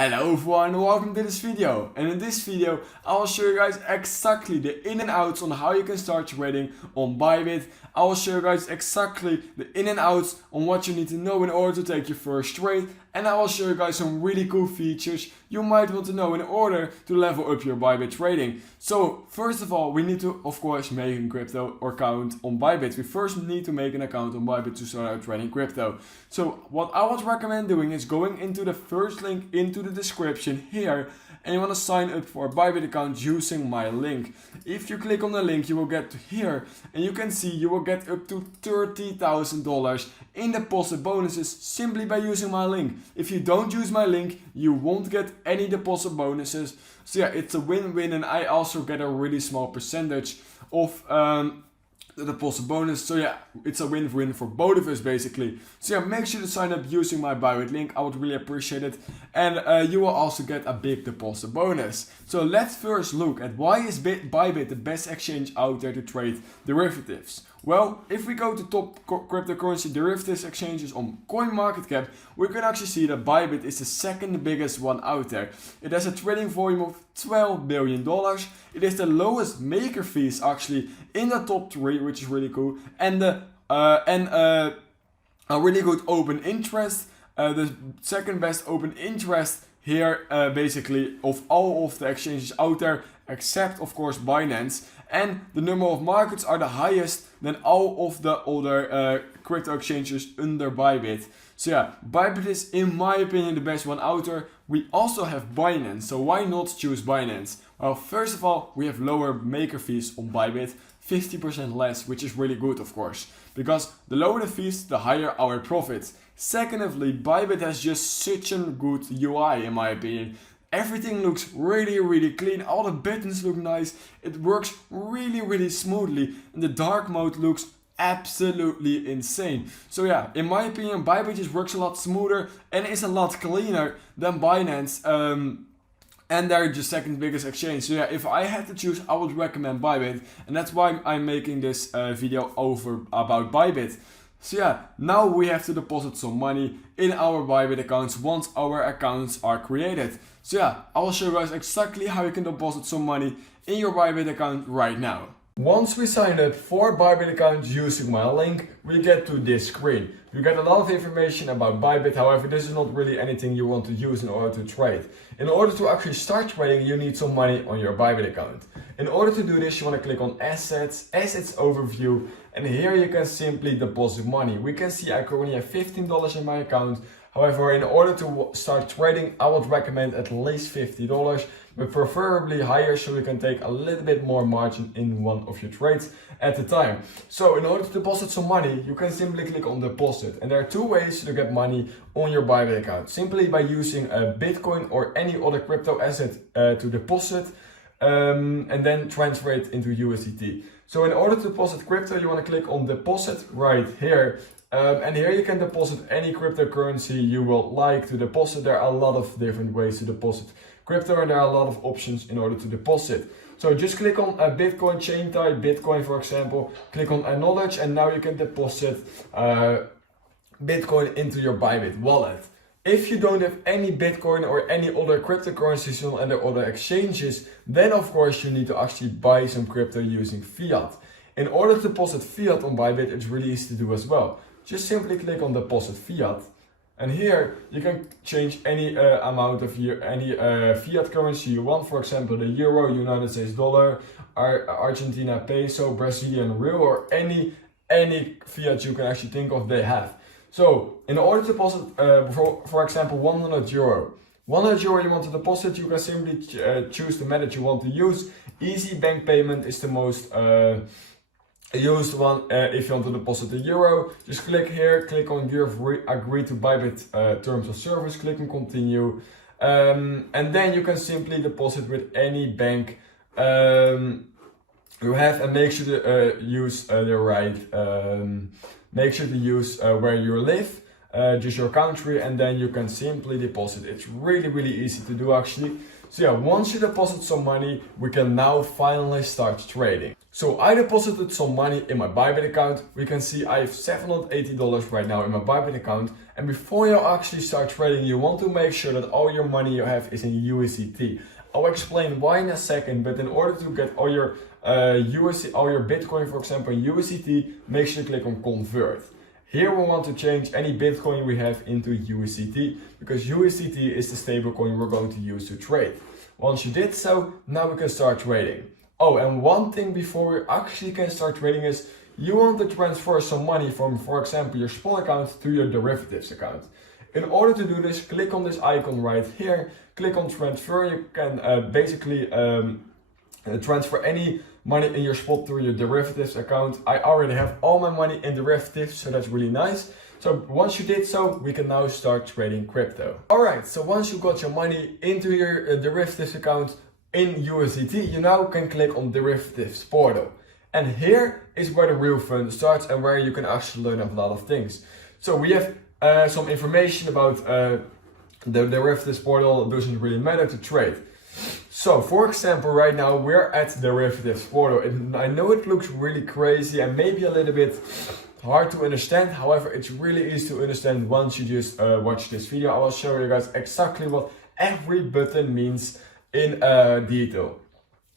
Hello everyone, welcome to this video, and in this video I will show you guys exactly the in and outs on how you can start trading on ByBit. I will show you guys exactly the in and outs on what you need to know in order to take your first trade, and I will show you guys some really cool features you might want to know in order to level up your ByBit trading. So first of all, we need to of course make a crypto account on ByBit. We first need to make an account on ByBit to start out trading crypto. So what I would recommend doing is going into the first link into the description here, and you want to sign up for a ByBit account using my link. If you click on the link, you will get to here, and you can see you will get up to $30,000 in deposit bonuses simply by using my link. If you don't use my link, you won't get any deposit bonuses. So yeah, it's a win-win, and I also get a really small percentage of the deposit bonus. So yeah, it's a win-win for both of us basically. So yeah, make sure to sign up using my ByBit link. I would really appreciate it, and you will also get a big deposit bonus. So let's first look at why is ByBit the best exchange out there to trade derivatives. Well, if we go to top cryptocurrency derivatives exchanges on CoinMarketCap, we can actually see that ByBit is the second biggest one out there. It has a trading volume of $12 billion. It is the lowest maker fees actually in the top 3, which is really cool, and a really good open interest. The second best open interest here basically of all of the exchanges out there, except of course Binance, and the number of markets are the highest than all of the other crypto exchanges under ByBit. So yeah, ByBit is in my opinion the best one out there. We also have Binance, so why not choose Binance? Well, first of all, we have lower maker fees on ByBit, 50% less, which is really good of course, because the lower the fees, the higher our profits. Secondly, ByBit has just such a good UI in my opinion. Everything looks really clean, all the buttons look nice, it works really smoothly, and the dark mode looks absolutely insane. So yeah, in my opinion, ByBit just works a lot smoother and is a lot cleaner than Binance, and they're the second biggest exchange. So yeah, if I had to choose, I would recommend ByBit, and that's why I'm making this video over about ByBit. So yeah, now we have to deposit some money in our ByBit accounts once our accounts are created. So yeah, I will show you guys exactly how you can deposit some money in your ByBit account right now. Once we sign up for ByBit account using my link, we get to this screen. You get a lot of information about ByBit, however this is not really anything you want to use in order to trade. In order to actually start trading, you need some money on your ByBit account. In order to do this, you want to click on Assets, Assets Overview, and here you can simply deposit money. We can see I currently have $15 in my account. However, in order to start trading, I would recommend at least $50, but preferably higher so you can take a little bit more margin in one of your trades at a time. So in order to deposit some money, you can simply click on deposit. And there are two ways to get money on your ByBit account. Simply by using a Bitcoin or any other crypto asset to deposit, and then transfer it into USDT. So in order to deposit crypto, you want to click on deposit right here. And here you can deposit any cryptocurrency you would like to deposit. There are a lot of different ways to deposit crypto, and there are a lot of options in order to deposit. So just click on a Bitcoin chain type, Bitcoin for example, click on acknowledge, and now you can deposit Bitcoin into your ByBit wallet. If you don't have any Bitcoin or any other cryptocurrencies on any other exchanges, then of course you need to actually buy some crypto using Fiat. In order to deposit Fiat on ByBit, it's really easy to do as well. Just simply click on deposit Fiat, and here you can change any amount of any fiat currency you want. For example, the euro, United States dollar, Argentina peso, Brazilian real, or any fiat you can actually think of they have. So in order to deposit, for example, 100 euro. 100 euro you want to deposit, you can simply choose the method you want to use. Easy bank payment is the most used one if you want to deposit the euro. Just click here, click on agree to ByBit terms of service, click on continue, and then you can simply deposit with any bank you have, and make sure to use the right, make sure to use where you live, just your country, and then you can simply deposit. It's really easy to do actually. So yeah, once you deposit some money, we can now finally start trading. So I deposited some money in my ByBit account. We can see I have $780 right now in my ByBit account. And before you actually start trading, you want to make sure that all your money you have is in USDT. I'll explain why in a second, but in order to get all your all your Bitcoin, for example, in USDT, make sure you click on convert. Here we want to change any Bitcoin we have into USDT because USDT is the stablecoin we're going to use to trade. Once you did so, now we can start trading. Oh, and one thing before we actually can start trading is you want to transfer some money from, for example, your spot account to your derivatives account. In order to do this, click on this icon right here, click on transfer. You can basically transfer any money in your spot to your derivatives account. I already have all my money in derivatives, so that's really nice. So once you did so, we can now start trading crypto. Alright, so once you got your money into your derivatives account in USDT, you now can click on derivatives portal. And here is where the real fun starts and where you can actually learn a lot of things. So we have some information about the derivatives portal. It doesn't really matter to trade. So for example, right now we're at derivatives portal, and I know it looks really crazy and maybe a little bit hard to understand. However, it's really easy to understand once you just watch this video. I will show you guys exactly what every button means in detail.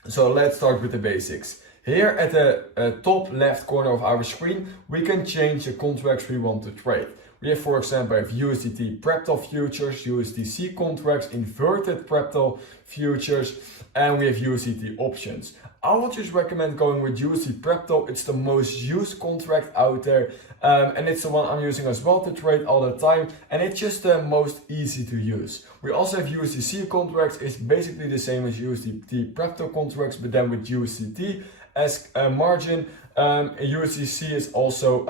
So let's start with the basics. Here at the top left corner of our screen, we can change the contracts we want to trade. We have, for example, USDT Preptol futures, USDC contracts, inverted Preptol futures, and we have USDT options. I would just recommend going with USDT Preptol. It's the most used contract out there, and it's the one I'm using as well to trade all the time, and it's just the most easy to use. We also have USDC contracts. It's basically the same as USDT Preptol contracts, but then with USDT as a margin. USDC is also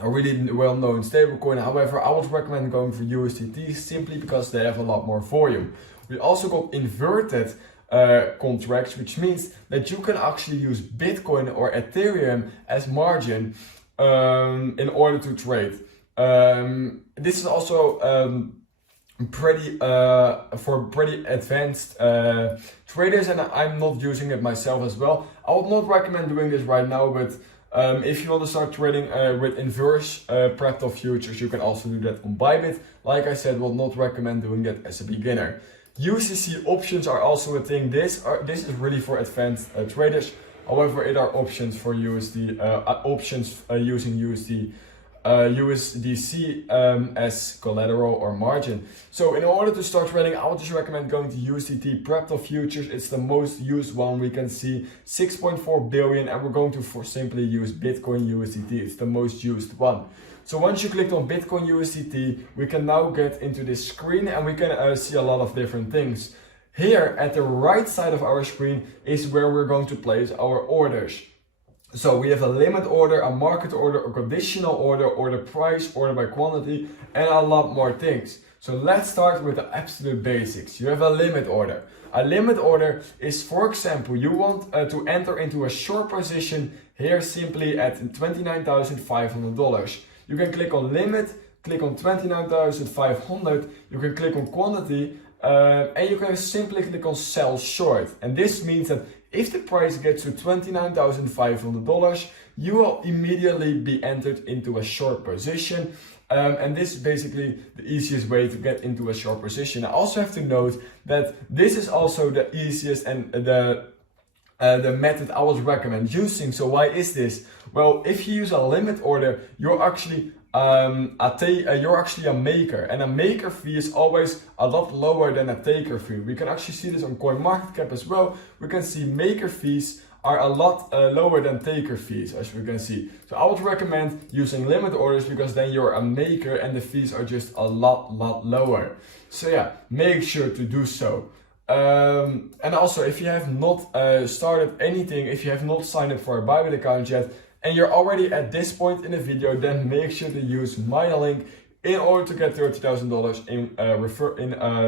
a really well-known stablecoin. However, I would recommend going for USDT simply because they have a lot more volume. We also got inverted contracts, which means that you can actually use Bitcoin or Ethereum as margin in order to trade. This is also for pretty advanced traders, and I'm not using it myself as well. I would not recommend doing this right now, but if you want to start trading with inverse Preptol futures, you can also do that on ByBit. Like I said, will not recommend doing that as a beginner. USDC options are also a thing. This is really for advanced traders. However, it are options for USD options using USDC as collateral or margin. So in order to start trading, I would just recommend going to USDT Preptol futures. It's the most used one. We can see 6.4 billion, and we're going to simply use Bitcoin USDT. It's the most used one. So once you clicked on Bitcoin USDT, we can now get into this screen and we can see a lot of different things. Here at the right side of our screen is where we're going to place our orders. So we have a limit order, a market order, a conditional order, order price, order by quantity, and a lot more things. So let's start with the absolute basics. You have a limit order. A limit order is, for example, you want to enter into a short position here simply at $29,500. You can click on limit, click on 29,500, you can click on quantity, and you can simply click on sell short. And this means that if the price gets to $29,500, you will immediately be entered into a short position. And this is basically the easiest way to get into a short position. I also have to note that this is also the easiest and the method I would recommend using. So why is this? Well, if you use a limit order, you're actually a maker, and a maker fee is always a lot lower than a taker fee. We can actually see this on CoinMarketCap as well. We can see maker fees are a lot lower than taker fees, as we can see. So I would recommend using limit orders because then you're a maker and the fees are just a lot lower. So yeah, make sure to do so. And also, if you have not started anything, if you have not signed up for a ByBit account yet, and you're already at this point in the video, then make sure to use my link in order to get $30,000 in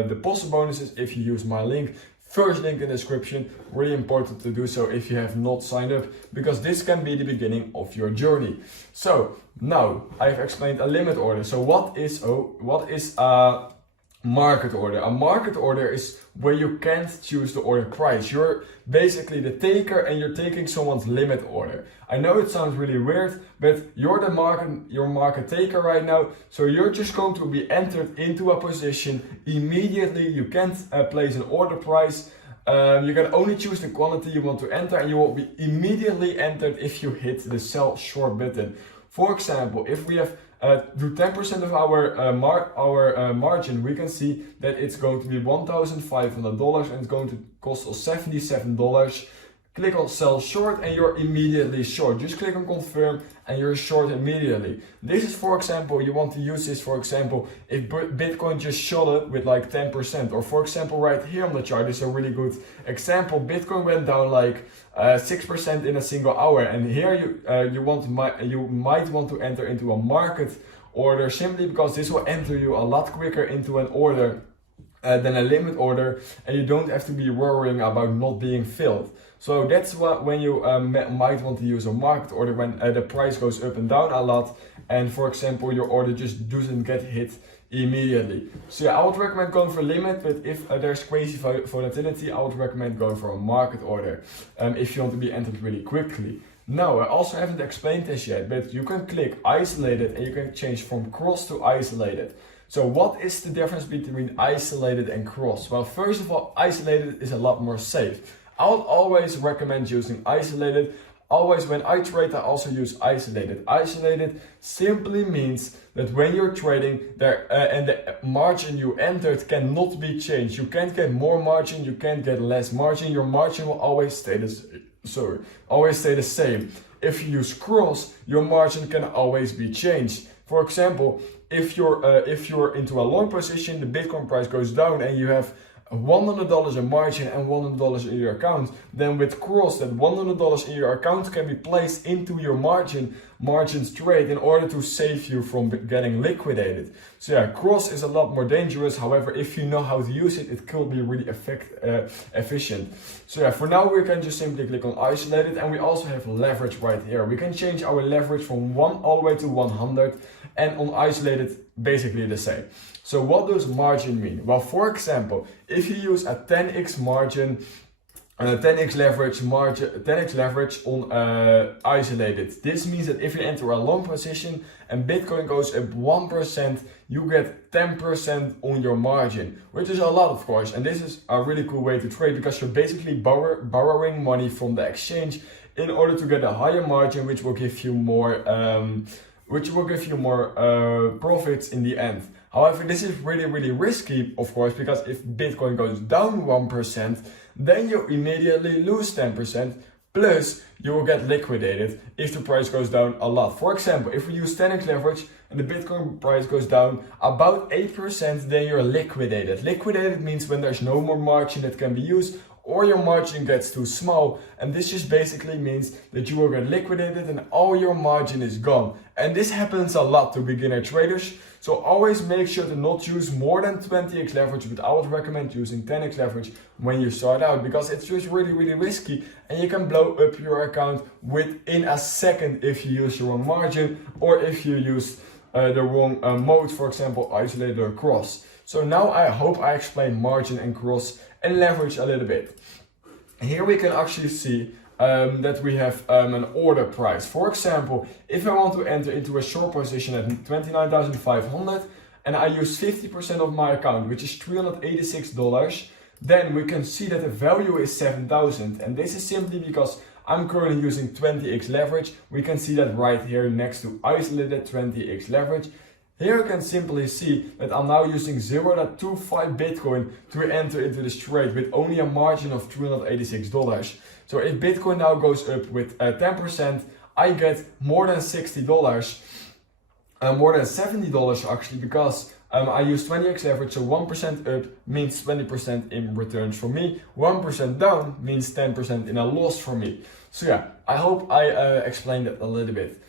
deposit bonuses if you use my link. First link in the description. Really important to do so if you have not signed up, because this can be the beginning of your journey. So now I've explained a limit order. So what is market order. A market order is where you can't choose the order price. You're basically the taker and you're taking someone's limit order. I know it sounds really weird, but you're your market taker right now. So you're just going to be entered into a position immediately. You can't place an order price. You can only choose the quantity you want to enter, and you will be immediately entered if you hit the sell short button. For example, if we have do 10% of our margin, we can see that it's going to be $1,500 and it's going to cost us $77. Click on sell short and you're immediately short. Just click on confirm and you're short immediately. This is, for example, you want to use this, for example, if Bitcoin just shot up with like 10%, or for example, right here on the chart, this is a really good example. Bitcoin went down like 6% in a single hour, and here you might want to enter into a market order, simply because this will enter you a lot quicker into an order than a limit order, and you don't have to be worrying about not being filled. So that's when you might want to use a market order, when the price goes up and down a lot, and for example your order just doesn't get hit immediately. So yeah, I would recommend going for limit, but if there's crazy volatility, I would recommend going for a market order if you want to be entered really quickly. Now, I also haven't explained this yet, but you can click isolated and you can change from cross to isolated. So what is the difference between isolated and cross? Well, first of all, isolated is a lot more safe. I would always recommend using isolated. Always when I trade, I also use isolated. Isolated simply means that when you're trading there and the margin you entered cannot be changed. You can't get more margin, you can't get less margin. Your margin will always stay the same. If you use cross, your margin can always be changed. For example, if you're into a long position, the Bitcoin price goes down and you have $100 in margin and $100 in your account, then with cross, that $100 in your account can be placed into your margins trade in order to save you from getting liquidated. So yeah, cross is a lot more dangerous. However, if you know how to use it, it could be really efficient. So yeah, for now we can just simply click on isolated, and we also have leverage right here. We can change our leverage from 1 all the way to 100, and on isolated basically the same. So what does margin mean? Well, for example, if you use a 10x margin, 10x leverage on isolated, this means that if you enter a long position and Bitcoin goes up 1%, you get 10% on your margin, which is a lot, of course. And this is a really cool way to trade, because you're basically borrowing money from the exchange in order to get a higher margin, which will give you more profits in the end. However, this is really, really risky, of course, because if Bitcoin goes down 1%, then you immediately lose 10%, plus you will get liquidated if the price goes down a lot. For example, if we use 10x leverage and the Bitcoin price goes down about 8%, then you're liquidated. Liquidated means when there's no more margin that can be used, or your margin gets too small, and this just basically means that you will get liquidated and all your margin is gone. And this happens a lot to beginner traders, so always make sure to not use more than 20x leverage, but I would recommend using 10x leverage when you start out, because it's just really, really risky and you can blow up your account within a second if you use your wrong margin, or if you use the wrong mode, for example isolated or cross. So now I hope I explained margin and cross and leverage a little bit. Here we can actually see that we have an order price. For example, if I want to enter into a short position at 29,500 and I use 50% of my account, which is $386, then we can see that the value is 7,000. And this is simply because I'm currently using 20x leverage. We can see that right here next to isolated 20x leverage. Here you can simply see that I'm now using 0.25 Bitcoin to enter into this trade with only a margin of $386. So if Bitcoin now goes up with 10%, I get more than $60, more than $70 actually, because I use 20x leverage, so 1% up means 20% in returns for me, 1% down means 10% in a loss for me. So yeah, I hope I explained that a little bit.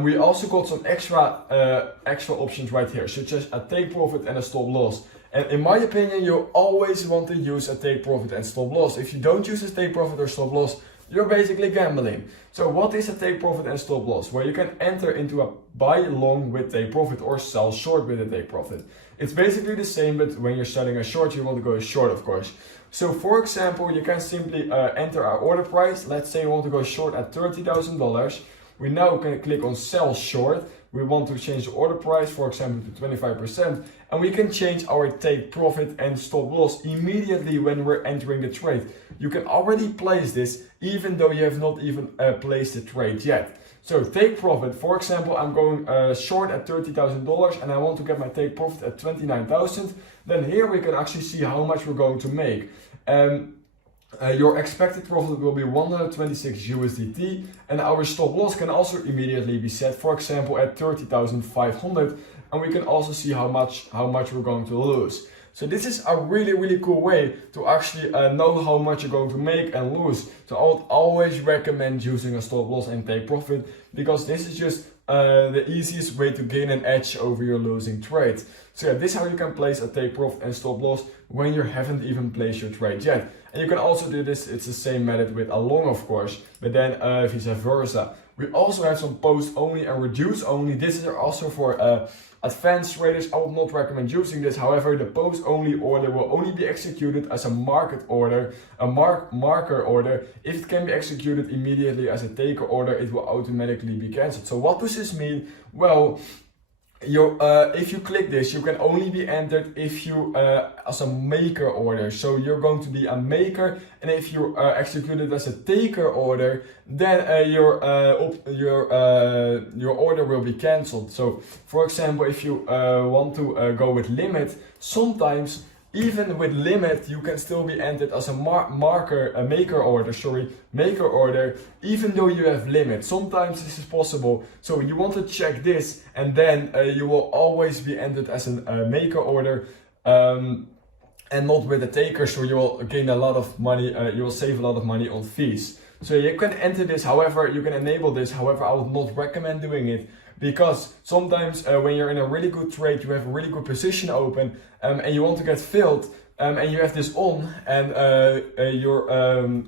We also got some extra options right here, such as a take profit and a stop loss. And in my opinion, you always want to use a take profit and stop loss. If you don't use a take profit or stop loss, you're basically gambling. So what is a take profit and stop loss? Well, you can enter into a buy long with take profit or sell short with a take profit. It's basically the same, but when you're selling a short, you want to go short, of course. So for example, you can simply enter our order price. Let's say we want to go short at $30,000. We now can click on sell short. We want to change the order price, for example, to 25%, and we can change our take profit and stop loss immediately when we're entering the trade. You can already place this even though you have not even placed the trade yet. So take profit, for example, I'm going short at $30,000 and I want to get my take profit at 29,000. Then here we can actually see how much we're going to make. Your expected profit will be 126 USDT, and our stop loss can also immediately be set, for example, at 30,500, and we can also see how much we're going to lose. So this is a really cool way to actually know how much you're going to make and lose. So I would always recommend using a stop loss and take profit, because this is just the easiest way to gain an edge over your losing trade. So yeah, this is how you can place a take profit and stop loss when you haven't even placed your trade yet. And you can also do this, it's the same method with a long, of course, but then vice versa. We also have some post only and reduce only. This is also for advanced traders. I would not recommend using this. However, the post only order will only be executed as a market order, a marker order. If it can be executed immediately as a taker order, it will automatically be cancelled. So what does this mean? Well, if you click this, you can only be entered if you as a maker order. So you're going to be a maker, and if you execute it as a taker order, then your order will be cancelled. So for example, if you want to go with limit, sometimes even with limit, you can still be entered as a maker order, even though you have limit. Sometimes this is possible. So you want to check this, and then you will always be entered as a maker order, and not with a taker. So you will gain a lot of money. You will save a lot of money on fees. So you can enter this. However, you can enable this. However, I would not recommend doing it, because sometimes when you're in a really good trade, you have a really good position open, and you want to get filled, and you have this on, and you're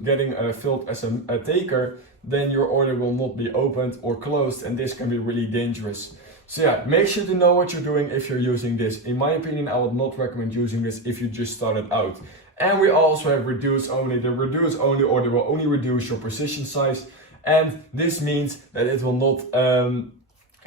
getting filled as a taker, then your order will not be opened or closed, and this can be really dangerous. So yeah, make sure to know what you're doing if you're using this. In my opinion, I would not recommend using this if you just started out. And we also have reduce only. The reduce only order will only reduce your position size, and this means that it will not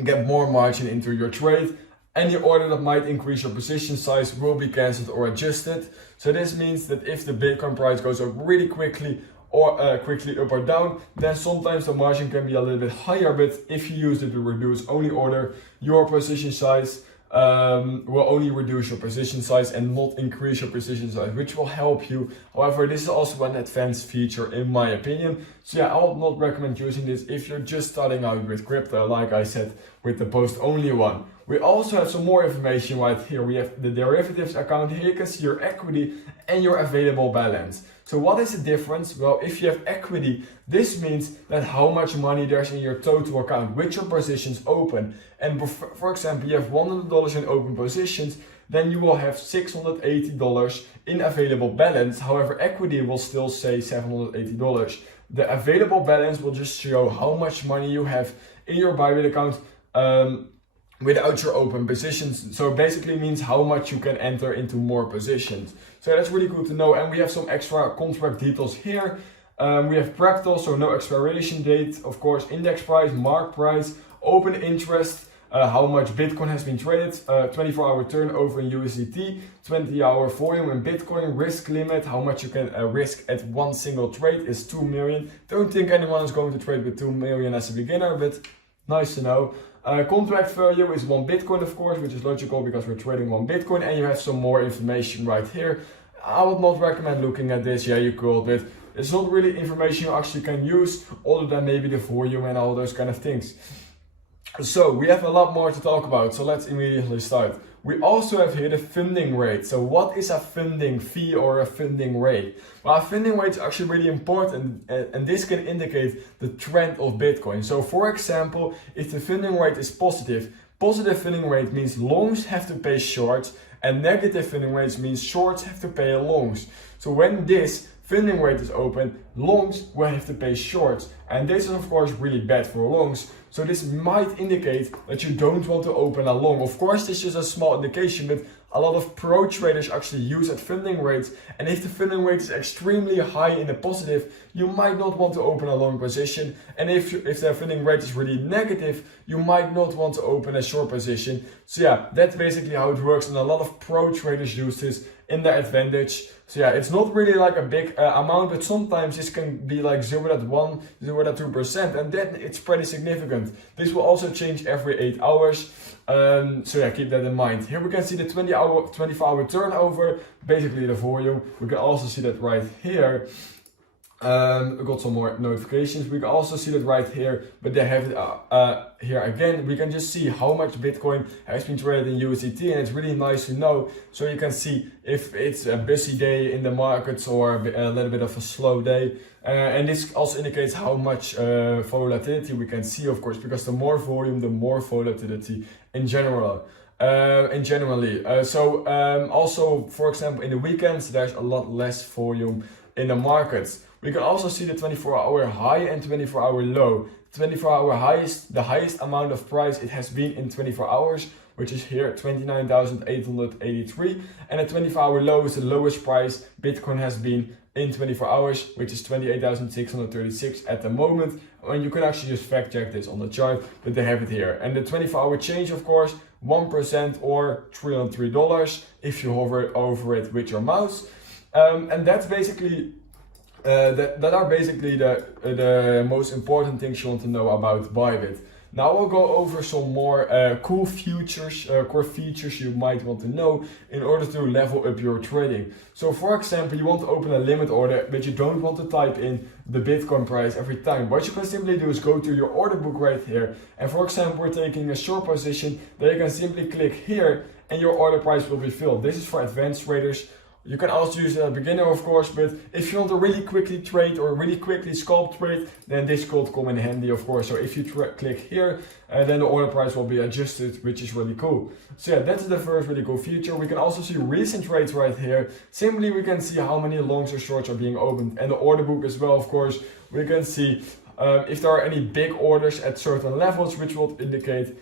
get more margin into your trade. Any order that might increase your position size will be cancelled or adjusted. So this means that if the Bitcoin price goes up really quickly, or quickly up or down, then sometimes the margin can be a little bit higher. But if you use the reduce only order, your position size will only reduce your position size and not increase your position size, which will help you. However, this is also an advanced feature in my opinion. So yeah, I would not recommend using this if you're just starting out with crypto, like I said, with the post only one. We also have some more information right here. We have the derivatives account. Here you can see your equity and your available balance. So what is the difference? Well, if you have equity, this means that how much money there's in your total account with your positions open. And for example, you have $100 in open positions, then you will have $680 in available balance. However, equity will still say $780. The available balance will just show how much money you have in your ByBit account without your open positions. So basically means how much you can enter into more positions. So that's really good to know. And we have some extra contract details here. We have practical, so no expiration date, of course, index price, mark price, open interest, how much Bitcoin has been traded, 24-hour turnover in USDT, 20-hour volume in Bitcoin, risk limit, how much you can risk at one single trade is 2 million. Don't think anyone is going to trade with 2 million as a beginner, but nice to know. Contract value is 1 Bitcoin, of course, which is logical because we're trading 1 Bitcoin, and you have some more information right here. I would not recommend looking at this. Yeah, you could, but it's not really information you actually can use other than maybe the volume and all those kind of things. So we have a lot more to talk about, so let's immediately start. We also have here the funding rate. So what is a funding fee or a funding rate? Well, a funding rate is actually really important, and this can indicate the trend of Bitcoin. So for example, if the funding rate is positive funding rate means longs have to pay shorts, and negative funding rates means shorts have to pay longs. So when this funding rate is open, longs will have to pay shorts. And this is of course really bad for longs. So this might indicate that you don't want to open a long. Of course, this is a small indication, but a lot of pro traders actually use that funding rate. And if the funding rate is extremely high in the positive, you might not want to open a long position. And if the funding rate is really negative, you might not want to open a short position. So yeah, that's basically how it works. And a lot of pro traders use this in their advantage. So yeah, it's not really like a big amount, but sometimes this can be like 0.1, 0.2%, and then it's pretty significant. This will also change every 8 hours. So yeah, keep that in mind. Here we can see the 24-hour turnover, basically the volume. We can also see that right here. We got some more notifications. We can also see that right here, but they have it here again. We can just see how much Bitcoin has been traded in USDT, and it's really nice to know. So you can see if it's a busy day in the markets or a little bit of a slow day. And this also indicates how much volatility we can see, of course, because the more volume, the more volatility in general. Also, for example, in the weekends, there's a lot less volume in the markets. We can also see the 24-hour high and 24-hour low. 24-hour high is the highest amount of price it has been in 24 hours, which is here 29,883. And the 24-hour low is the lowest price Bitcoin has been in 24 hours, which is 28,636 at the moment. And you can actually just fact check this on the chart, but they have it here. And the 24-hour change, of course, 1% or $303 if you hover over it with your mouse. And that's basically that are basically the most important things you want to know about ByBit. Now we'll go over some more cool features, core features you might want to know in order to level up your trading. So for example, you want to open a limit order, but you don't want to type in the Bitcoin price every time. What you can simply do is go to your order book right here. And for example, we're taking a short position, then you can simply click here and your order price will be filled. This is for advanced traders. You can also use it as a beginner, of course, but if you want to really quickly trade or really quickly scalp trade, then this could come in handy, of course. So if you click here, then the order price will be adjusted, which is really cool. So yeah, that's the first really cool feature. We can also see recent trades right here. Simply, we can see how many longs or shorts are being opened, and the order book as well, of course. We can see if there are any big orders at certain levels, which will indicate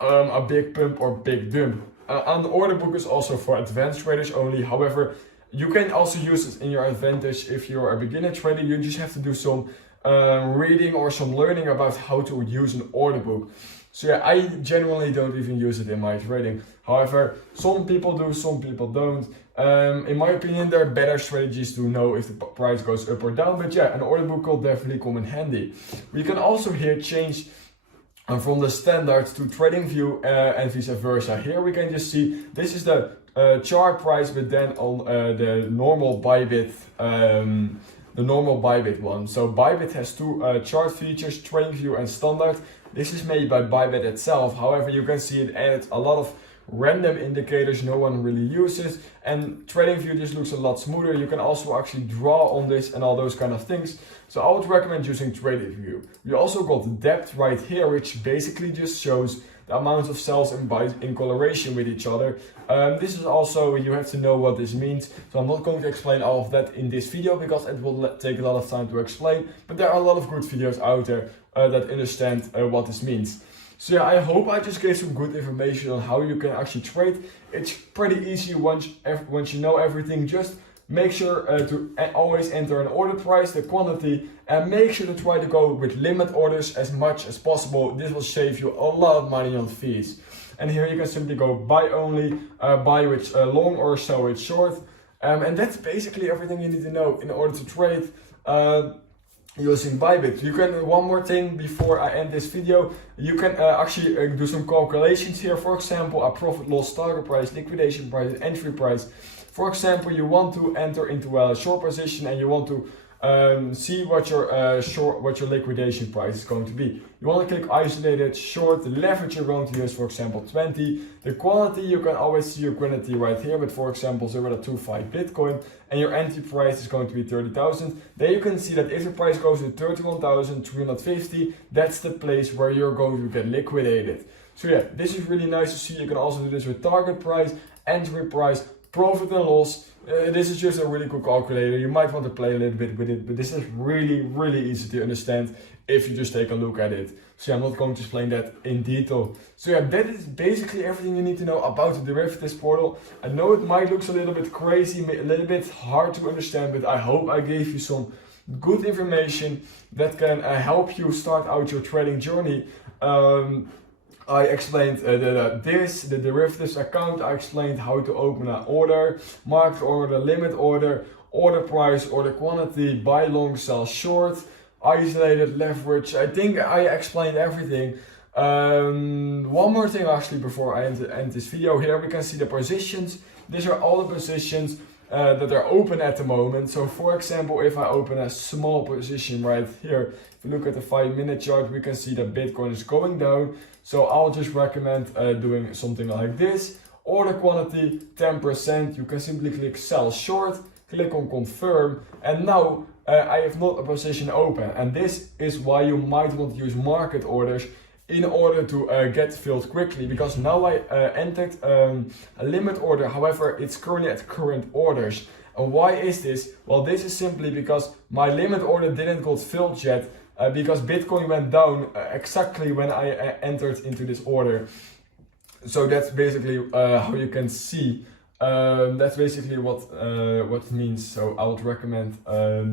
a big pump or big dump. And the order book is also for advanced traders only. However, you can also use it in your advantage if you're a beginner trader. You just have to do some reading or some learning about how to use an order book. So yeah, I generally don't even use it in my trading. However, some people do, some people don't. In my opinion, there are better strategies to know if the price goes up or down. But yeah, an order book will definitely come in handy. We can also here change from the standard to trading view and vice versa. Here we can just see this is the chart price, but then on the normal ByBit one. So ByBit has two chart features, trading view and standard. This is made by ByBit itself. However, you can see it added a lot of random indicators no one really uses, and trading view just looks a lot smoother. You can also actually draw on this and all those kind of things. So I would recommend using trading view. We also got depth right here, which basically just shows the amounts of cells and bytes in correlation with each other. This is also, you have to know what this means. So I'm not going to explain all of that in this video because it will take a lot of time to explain, but there are a lot of good videos out there that understand what this means. So yeah, I hope I just gave some good information on how you can actually trade. It's pretty easy once you know everything. Just make sure to always enter an order price, the quantity, and make sure to try to go with limit orders as much as possible. This will save you a lot of money on fees. And here you can simply go buy only, buy with long or sell with short. And that's basically everything you need to know in order to trade using ByBit. You can, one more thing before I end this video, you can actually do some calculations here. For example, a profit loss target price, liquidation price, and entry price. For example, you want to enter into a short position and you want to see what your liquidation price is going to be. You want to click isolated short. The leverage you're going to use, for example, 20. The quantity, you can always see your quantity right here, but for example 0.25 Bitcoin, and your entry price is going to be 30,000. Then you can see that if the price goes to 31,350, that's the place where you're going to get liquidated. So yeah, this is really nice to see. You can also do this with target price, entry price, profit and loss, This is just a really cool calculator. You might want to play a little bit with it, but this is really easy to understand if you just take a look at it. So yeah, I'm not going to explain that in detail. So yeah, that is basically everything you need to know about the derivatives portal. I know it might look a little bit crazy, a little bit hard to understand, but I hope I gave you some good information that can help you start out your trading journey. I explained the derivatives account. I explained how to open an order, market order, limit order, order price, order quantity, buy long, sell short, isolated leverage. I think I explained everything. One more thing actually before I end this video. Here we can see the positions. These are all the positions that are open at the moment. So for example, if I open a small position right here, if you look at the 5-minute chart, we can see that Bitcoin is going down. So I'll just recommend doing something like this. Order quantity 10%. You can simply click sell short, click on confirm, and now I have not a position open. And this is why you might want to use market orders in order to get filled quickly, because now I entered a limit order. However, it's currently at current orders. And why is this? Well, this is simply because my limit order didn't got filled yet, because Bitcoin went down exactly when I entered into this order. So that's basically how you can see. That's basically what it means. So I would recommend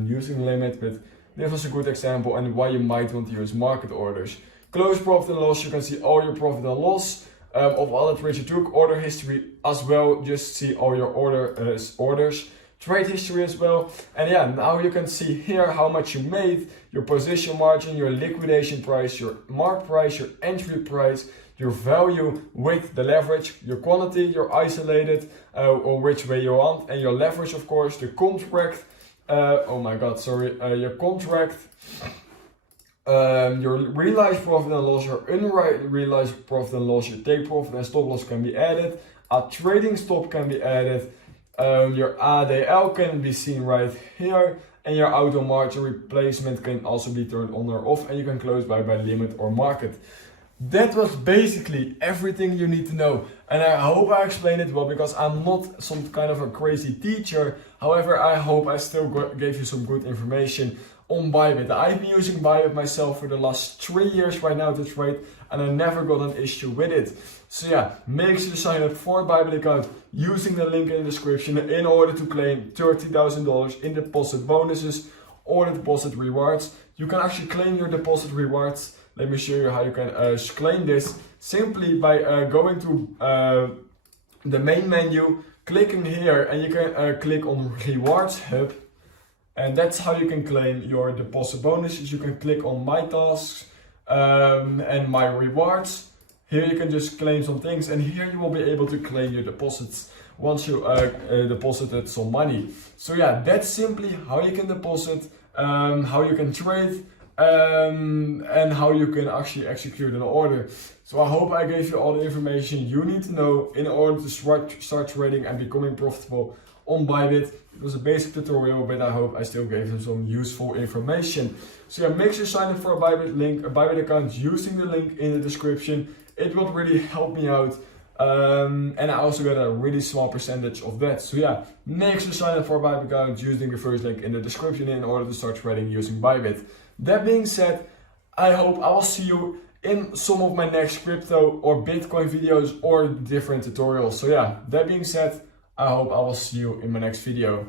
using limit, but this was a good example and why you might want to use market orders. Close profit and loss, you can see all your profit and loss of all the trades you took. Order history as well, just see all your orders. Trade history as well. And yeah, now you can see here how much you made, your position margin, your liquidation price, your mark price, your entry price, your value with the leverage, your quantity, your isolated, or which way you want, and your leverage, of course, the contract, your contract, your realized profit and loss, your unrealized profit and loss, your take profit and stop loss can be added, a trading stop can be added, your ADL can be seen right here, and your auto margin replacement can also be turned on or off, and you can close by limit or market. That was basically everything you need to know, and I hope I explained it well, because I'm not some kind of a crazy teacher. However, I hope I still gave you some good information on ByBit. I've been using ByBit myself for the last 3 years right now to trade, and I never got an issue with it. So yeah, make sure to sign up for a ByBit account using the link in the description in order to claim $30,000 in deposit bonuses or the deposit rewards. You can actually claim your deposit rewards. Let me show you how you can claim this simply by going to the main menu, clicking here, and you can click on Rewards Hub. And that's how you can claim your deposit bonuses. You can click on My Tasks and My Rewards. Here you can just claim some things, and here you will be able to claim your deposits once you deposited some money. So yeah, that's simply how you can deposit, how you can trade, and how you can actually execute an order. So I hope I gave you all the information you need to know in order to start trading and becoming profitable on ByBit. It was a basic tutorial, but I hope I still gave you some useful information. So yeah, make sure to sign up for a ByBit account using the link in the description. It will really help me out. And I also get a really small percentage of that. So yeah, make sure to sign up for a ByBit account using the first link in the description in order to start trading using ByBit. That being said, I hope I will see you in some of my next crypto or Bitcoin videos or different tutorials. So yeah, that being said, I hope I will see you in my next video.